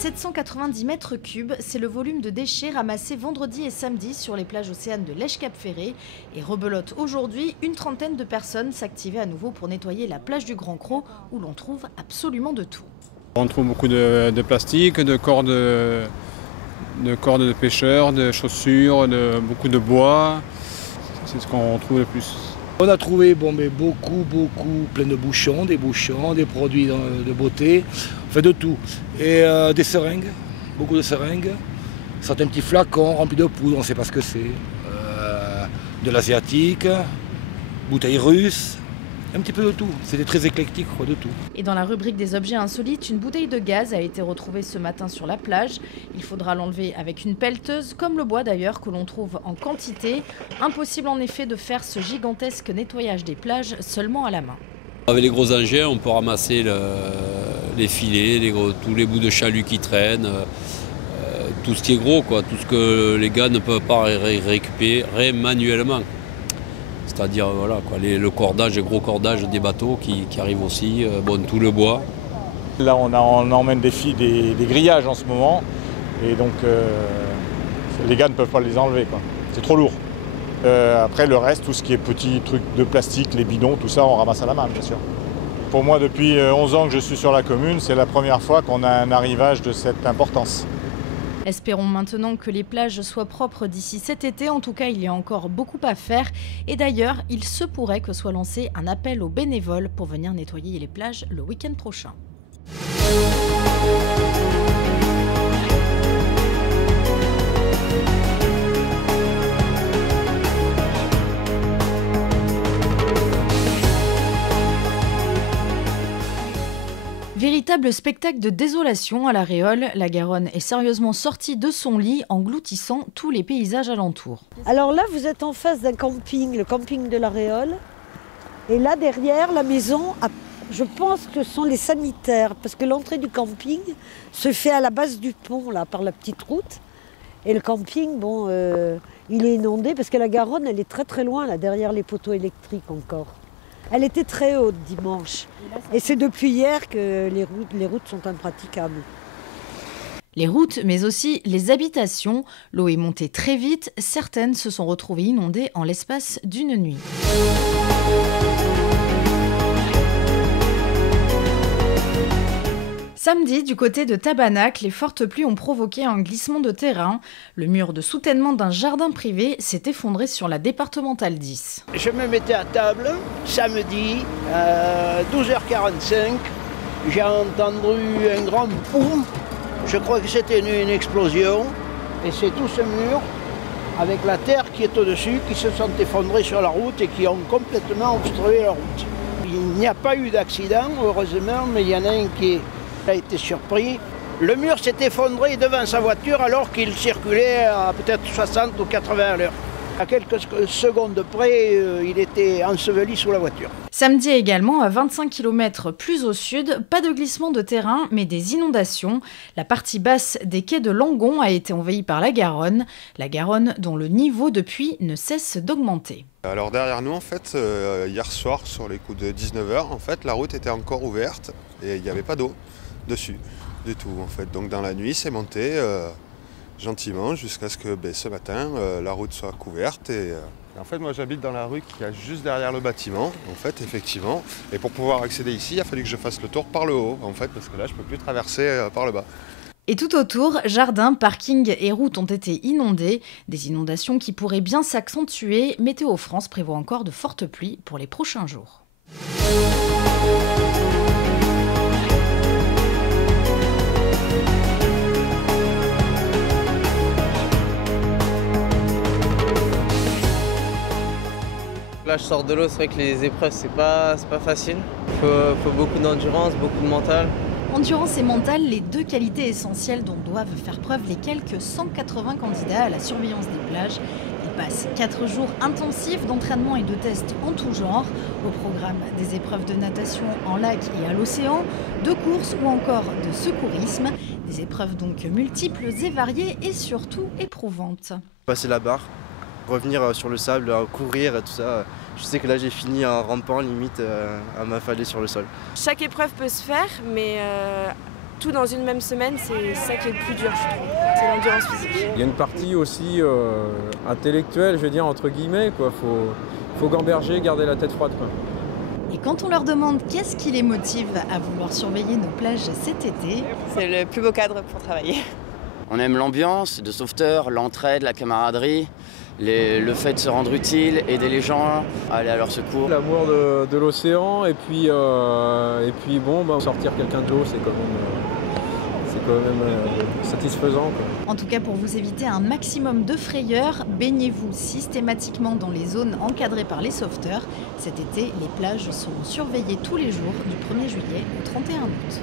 790 mètres cubes, c'est le volume de déchets ramassés vendredi et samedi sur les plages océanes de Lèche-Cap-Ferré. Et rebelote aujourd'hui, une trentaine de personnes s'activaient à nouveau pour nettoyer la plage du Grand Cros où l'on trouve absolument de tout. On trouve beaucoup de plastique, de cordes de pêcheurs, de chaussures, beaucoup de bois. C'est ce qu'on trouve le plus. On a trouvé beaucoup, plein de bouchons, des produits de beauté, enfin de tout. Et des seringues, beaucoup de seringues, certains petits flacons remplis de poudre, on ne sait pas ce que c'est. De l'asiatique, bouteilles russes, un petit peu de tout. C'était très éclectique, quoi, de tout. Et dans la rubrique des objets insolites, une bouteille de gaz a été retrouvée ce matin sur la plage. Il faudra l'enlever avec une pelleteuse, comme le bois d'ailleurs, que l'on trouve en quantité. Impossible en effet de faire ce gigantesque nettoyage des plages seulement à la main. Avec les gros engins, on peut ramasser les filets, tous les bouts de chalut qui traînent, tout ce qui est gros, quoi, tout ce que les gars ne peuvent pas récupérer manuellement. C'est-à-dire voilà, quoi, le cordage, les gros cordages des bateaux qui arrivent aussi, tout le bois. Là on emmène des grillages en ce moment et donc les gars ne peuvent pas les enlever, c'est trop lourd. Après le reste, tout ce qui est petits trucs de plastique, les bidons, tout ça on ramasse à la main bien sûr. Pour moi depuis 11 ans que je suis sur la commune, c'est la première fois qu'on a un arrivage de cette importance. Espérons maintenant que les plages soient propres d'ici cet été. En tout cas, il y a encore beaucoup à faire. Et d'ailleurs, il se pourrait que soit lancé un appel aux bénévoles pour venir nettoyer les plages le week-end prochain. Véritable spectacle de désolation à la Réole, la Garonne est sérieusement sortie de son lit, engloutissant tous les paysages alentours. Alors là, vous êtes en face d'un camping, le camping de la Réole. Et là, derrière, la maison, je pense que ce sont les sanitaires, parce que l'entrée du camping se fait à la base du pont, là, par la petite route. Et le camping, il est inondé, parce que la Garonne, elle est très très loin, là, derrière les poteaux électriques encore. Elle était très haute dimanche. Et c'est depuis hier que les routes sont impraticables. Les routes, mais aussi les habitations. L'eau est montée très vite. Certaines se sont retrouvées inondées en l'espace d'une nuit. Samedi, du côté de Tabanac, les fortes pluies ont provoqué un glissement de terrain. Le mur de soutènement d'un jardin privé s'est effondré sur la départementale 10. Je me mettais à table samedi à 12h45. J'ai entendu un grand boum. Je crois que c'était une explosion. Et c'est tout ce mur, avec la terre qui est au-dessus, qui se sont effondrés sur la route et qui ont complètement obstrué la route. Il n'y a pas eu d'accident, heureusement, mais il y en a un qui a été surpris. Le mur s'est effondré devant sa voiture alors qu'il circulait à peut-être 60 ou 80 à l'heure. À quelques secondes près, il était enseveli sous la voiture. Samedi également, à 25 km plus au sud, pas de glissement de terrain, mais des inondations. La partie basse des quais de Langon a été envahie par la Garonne dont le niveau depuis ne cesse d'augmenter. Alors derrière nous, en fait, hier soir, sur les coups de 19h, en fait, la route était encore ouverte et il n'y avait pas d'eau dessus du tout. En fait. Donc dans la nuit, c'est monté gentiment jusqu'à ce que ce matin, la route soit couverte. Et en fait, moi, j'habite dans la rue qui est juste derrière le bâtiment, en fait, effectivement. Et pour pouvoir accéder ici, il a fallu que je fasse le tour par le haut, en fait, parce que là, je ne peux plus traverser par le bas. Et tout autour, jardins, parkings et routes ont été inondés. Des inondations qui pourraient bien s'accentuer. Météo France prévoit encore de fortes pluies pour les prochains jours. Là, je sors de l'eau, c'est vrai que les épreuves, c'est pas facile. Il faut beaucoup d'endurance, beaucoup de mental. Endurance et mental, les deux qualités essentielles dont doivent faire preuve les quelques 180 candidats à la surveillance des plages. Ils passent 4 jours intensifs d'entraînement et de tests en tout genre. Au programme des épreuves de natation en lac et à l'océan, de course ou encore de secourisme. Des épreuves donc multiples et variées et surtout éprouvantes. Passer la barre, revenir sur le sable, courir et tout ça. Je sais que là j'ai fini en rampant limite à m'affaler sur le sol. Chaque épreuve peut se faire, mais tout dans une même semaine, c'est ça qui est le plus dur, je trouve. C'est l'endurance physique. Il y a une partie aussi intellectuelle, je veux dire, entre guillemets, quoi. Faut gamberger, garder la tête froide, quoi. Et quand on leur demande qu'est-ce qui les motive à vouloir surveiller nos plages cet été, C'est le plus beau cadre pour travailler. On aime l'ambiance de sauveteur, l'entraide, la camaraderie, le fait de se rendre utile, aider les gens, aller à leur secours. L'amour de l'océan et puis bon, sortir quelqu'un de l'eau, c'est quand même satisfaisant, quoi. En tout cas, pour vous éviter un maximum de frayeurs, baignez-vous systématiquement dans les zones encadrées par les sauveteurs. Cet été, les plages seront surveillées tous les jours du 1er juillet au 31 août.